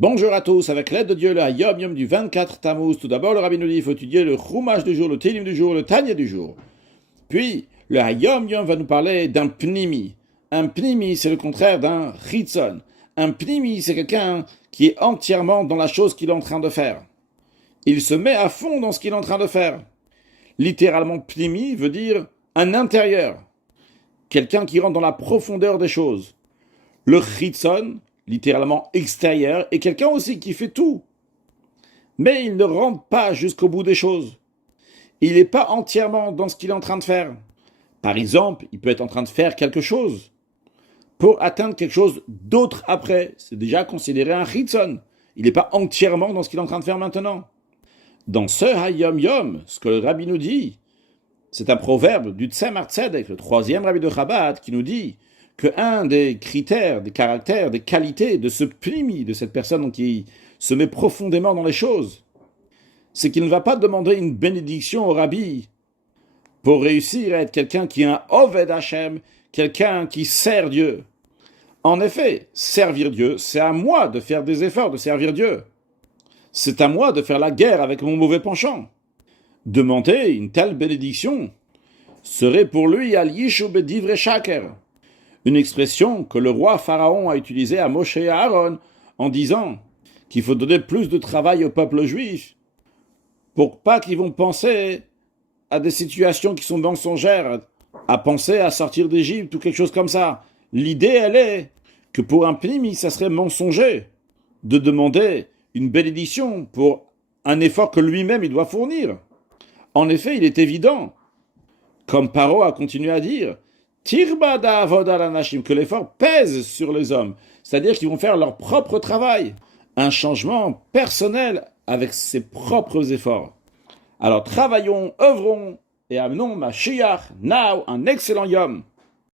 Bonjour à tous, avec l'aide de Dieu, le Hayom Yom du 24 Tammuz. Tout d'abord, le Rabbi nous dit qu'il faut étudier le Chumash du jour, le Télim du jour, le Tanya du jour. Puis, le Hayom Yom va nous parler d'un Pnimi. Un Pnimi, c'est le contraire d'un Chitzon. Un Pnimi, c'est quelqu'un qui est entièrement dans la chose qu'il est en train de faire. Il se met à fond dans ce qu'il est en train de faire. Littéralement, Pnimi veut dire un intérieur. Quelqu'un qui rentre dans la profondeur des choses. Le Chitzon, littéralement extérieur, et quelqu'un aussi qui fait tout. Mais il ne rentre pas jusqu'au bout des choses. Il n'est pas entièrement dans ce qu'il est en train de faire. Par exemple, il peut être en train de faire quelque chose pour atteindre quelque chose d'autre après. C'est déjà considéré un chitzon. Il n'est pas entièrement dans ce qu'il est en train de faire maintenant. Dans ce Hayom Yom, ce que le Rabbi nous dit, c'est un proverbe du Tzemar Tzedek, le troisième Rabbi de Chabad, qui nous dit qu'un des critères, des caractères, des qualités de ce pnimi, de cette personne qui se met profondément dans les choses, c'est qu'il ne va pas demander une bénédiction au Rabbi pour réussir à être quelqu'un qui est un Oved Hashem, quelqu'un qui sert Dieu. En effet, servir Dieu, c'est à moi de faire des efforts de servir Dieu. C'est à moi de faire la guerre avec mon mauvais penchant. Demander une telle bénédiction serait pour lui al yishu bedivre shaker, une expression que le roi Pharaon a utilisée à Moshe et à Aaron en disant qu'il faut donner plus de travail au peuple juif pour pas qu'ils vont penser à des situations qui sont mensongères, à penser à sortir d'Égypte ou quelque chose comme ça. L'idée, elle est que pour un pnimi, ça serait mensonger de demander une bénédiction pour un effort que lui-même il doit fournir. En effet, il est évident, comme Paro a continué à dire, Tirbada avoda lanashim, que l'effort pèse sur les hommes, c'est-à-dire qu'ils vont faire leur propre travail, un changement personnel avec ses propres efforts. Alors travaillons, œuvrons et amenons Mashiach, now, un excellent Yom.